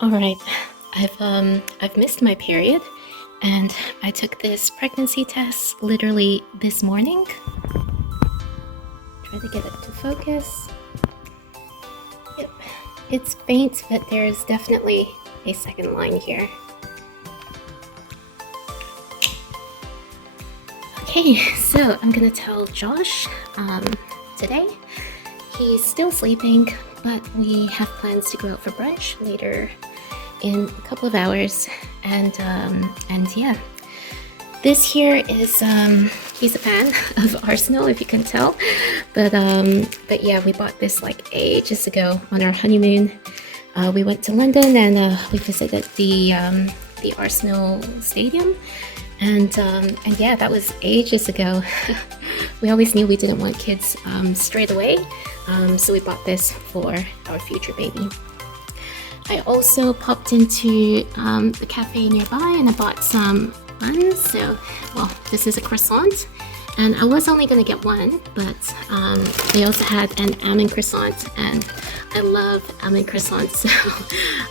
All right, I've missed my period, and I took this pregnancy test literally this morning. Try to get it to focus. Yep, it's faint, but there's definitely a second line here. Okay, so I'm gonna tell Josh today. He's still sleeping, but we have plans to go out for brunch later in a couple of hours, and yeah, this here is he's a fan of Arsenal, if you can tell, but yeah, we bought this like ages ago on our honeymoon. We went to London and we visited the Arsenal stadium, and yeah, that was ages ago. We always knew we didn't want kids straight away, so we bought this for our future baby. I also popped into the cafe nearby and I bought some buns. So, well, this is a croissant, and I was only gonna get one, but they also had an almond croissant, and I love almond croissants, so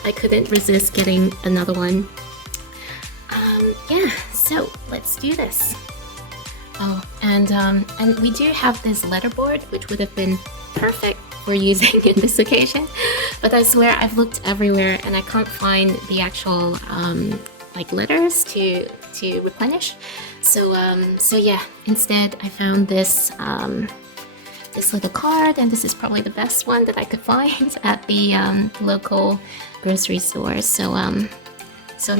I couldn't resist getting another one. Yeah, so let's do this. Oh, and we do have this letterboard, which would have been perfect for using in this occasion, but I swear I've looked everywhere and I can't find the actual like letters to replenish. So yeah, instead I found this this little card, and this is probably the best one that I could find at the local grocery store. So I'm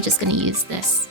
just gonna use this.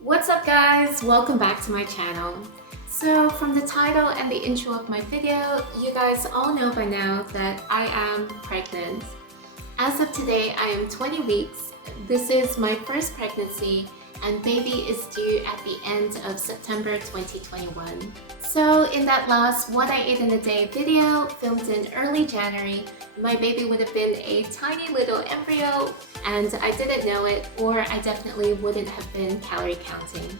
What's up guys, welcome back to my channel. So from the title and the intro of my video, you guys all know by now that I am pregnant. As of today, I am 20 weeks. This is my first pregnancy, and baby is due at the end of September 2021. So in that last What I Ate in a Day video, filmed in early January, my baby would have been a tiny little embryo, and I didn't know it, or I definitely wouldn't have been calorie counting.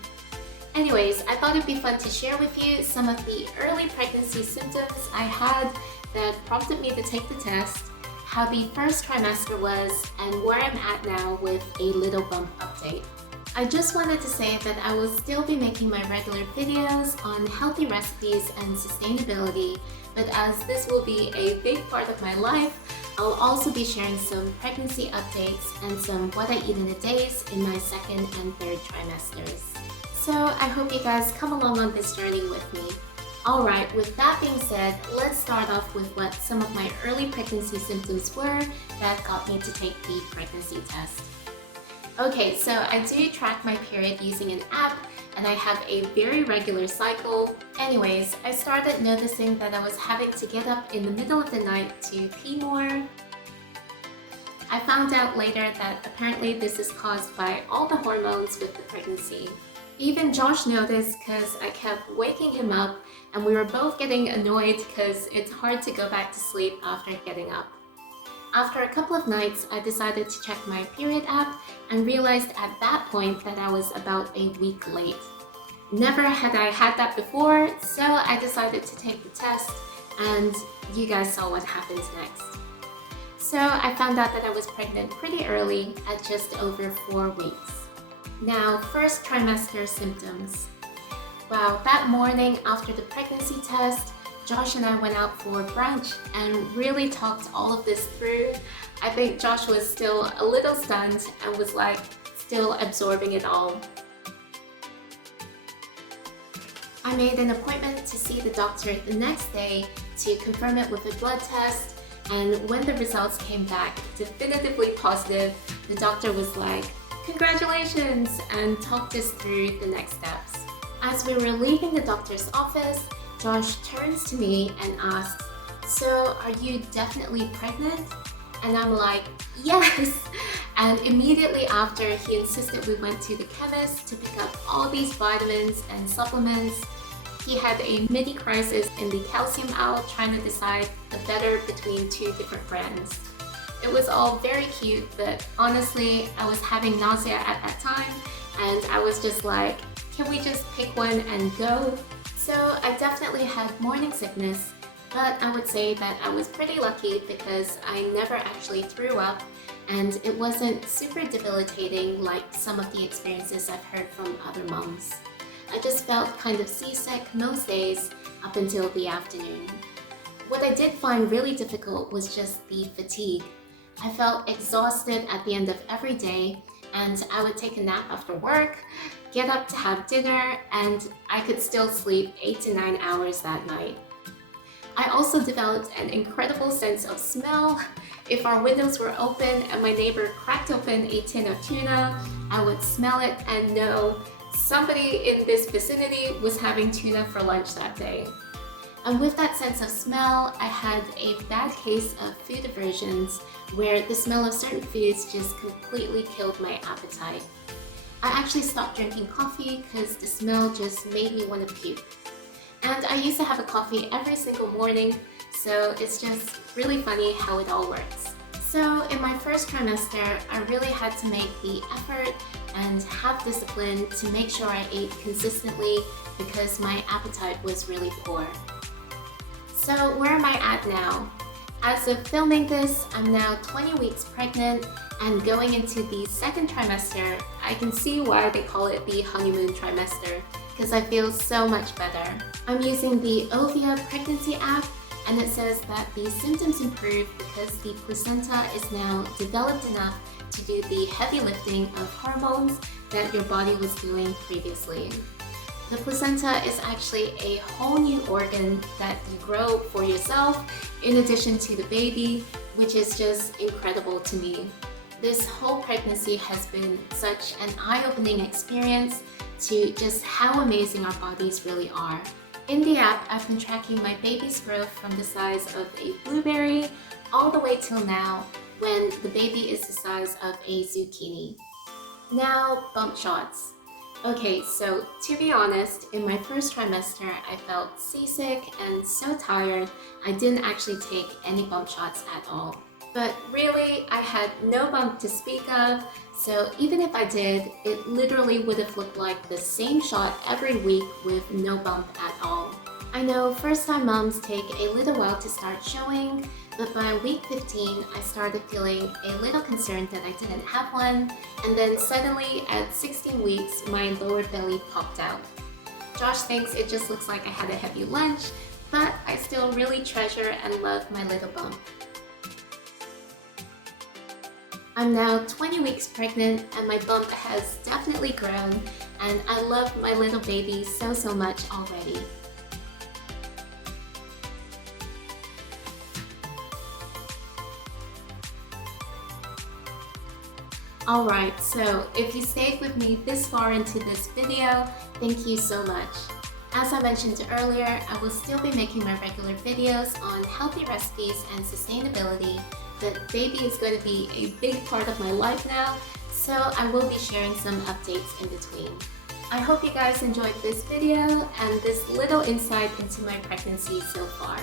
Anyways, I thought it'd be fun to share with you some of the early pregnancy symptoms I had that prompted me to take the test, how the first trimester was, and where I'm at now with a little bump update. I just wanted to say that I will still be making my regular videos on healthy recipes and sustainability, but as this will be a big part of my life, I'll also be sharing some pregnancy updates and some what I eat in a days in my second and third trimesters. So I hope you guys come along on this journey with me. Alright, with that being said, let's start off with what some of my early pregnancy symptoms were that got me to take the pregnancy test. Okay, so I do track my period using an app and I have a very regular cycle. Anyways, I started noticing that I was having to get up in the middle of the night to pee more. I found out later that apparently this is caused by all the hormones with the pregnancy. Even Josh noticed because I kept waking him up and we were both getting annoyed because it's hard to go back to sleep after getting up. After a couple of nights, I decided to check my period app and realized at that point that I was about a week late. Never had I had that before, so I decided to take the test and you guys saw what happened next. So I found out that I was pregnant pretty early at just over 4 weeks. Now, first trimester symptoms. Wow, that morning after the pregnancy test, Josh and I went out for brunch and really talked all of this through. I think Josh was still a little stunned and was like still absorbing it all. I made an appointment to see the doctor the next day to confirm it with a blood test, and when the results came back definitively positive, the doctor was like, "Congratulations," and talked us through the next steps. As we were leaving the doctor's office, Josh turns to me and asks, "So are you definitely pregnant?" And I'm like, "Yes!" And immediately after, he insisted we went to the chemist to pick up all these vitamins and supplements. He had a mini crisis in the calcium aisle trying to decide the better between 2 different brands. It was all very cute, but honestly, I was having nausea at that time and I was just like, can we just pick one and go? So I definitely had morning sickness, but I would say that I was pretty lucky because I never actually threw up and it wasn't super debilitating like some of the experiences I've heard from other moms. I just felt kind of seasick most days up until the afternoon. What I did find really difficult was just the fatigue. I felt exhausted at the end of every day and I would take a nap after work, get up to have dinner, and I could still sleep 8 to 9 hours that night. I also developed an incredible sense of smell. If our windows were open and my neighbor cracked open a tin of tuna, I would smell it and know somebody in this vicinity was having tuna for lunch that day. And with that sense of smell, I had a bad case of food aversions where the smell of certain foods just completely killed my appetite. I actually stopped drinking coffee because the smell just made me want to puke. And I used to have a coffee every single morning, so it's just really funny how it all works. So in my first trimester, I really had to make the effort and have discipline to make sure I ate consistently because my appetite was really poor. So where am I at now? As of filming this, I'm now 20 weeks pregnant and going into the second trimester. I can see why they call it the honeymoon trimester because I feel so much better. I'm using the Ovia pregnancy app and it says that the symptoms improve because the placenta is now developed enough to do the heavy lifting of hormones that your body was doing previously. The placenta is actually a whole new organ that you grow for yourself in addition to the baby, which is just incredible to me. This whole pregnancy has been such an eye-opening experience to just how amazing our bodies really are. In the app, I've been tracking my baby's growth from the size of a blueberry all the way till now when the baby is the size of a zucchini. Now, bump shots. Okay, so to be honest, in my first trimester, I felt seasick and so tired, I didn't actually take any bump shots at all. But really, I had no bump to speak of, so even if I did, it literally would have looked like the same shot every week with no bump at all. I know first-time moms take a little while to start showing, but by week 15, I started feeling a little concerned that I didn't have one, and then suddenly at 16 weeks, my lower belly popped out. Josh thinks it just looks like I had a heavy lunch, but I still really treasure and love my little bump. I'm now 20 weeks pregnant and my bump has definitely grown, and I love my little baby so much already. Alright, so if you stayed with me this far into this video, thank you so much. As I mentioned earlier, I will still be making my regular videos on healthy recipes and sustainability, but baby is going to be a big part of my life now, so I will be sharing some updates in between. I hope you guys enjoyed this video and this little insight into my pregnancy so far.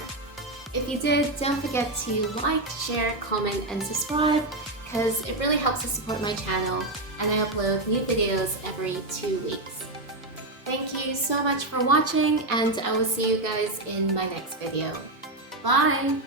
If you did, don't forget to like, share, comment, and subscribe, because it really helps to support my channel, and I upload new videos every 2 weeks. Thank you so much for watching, and I will see you guys in my next video. Bye!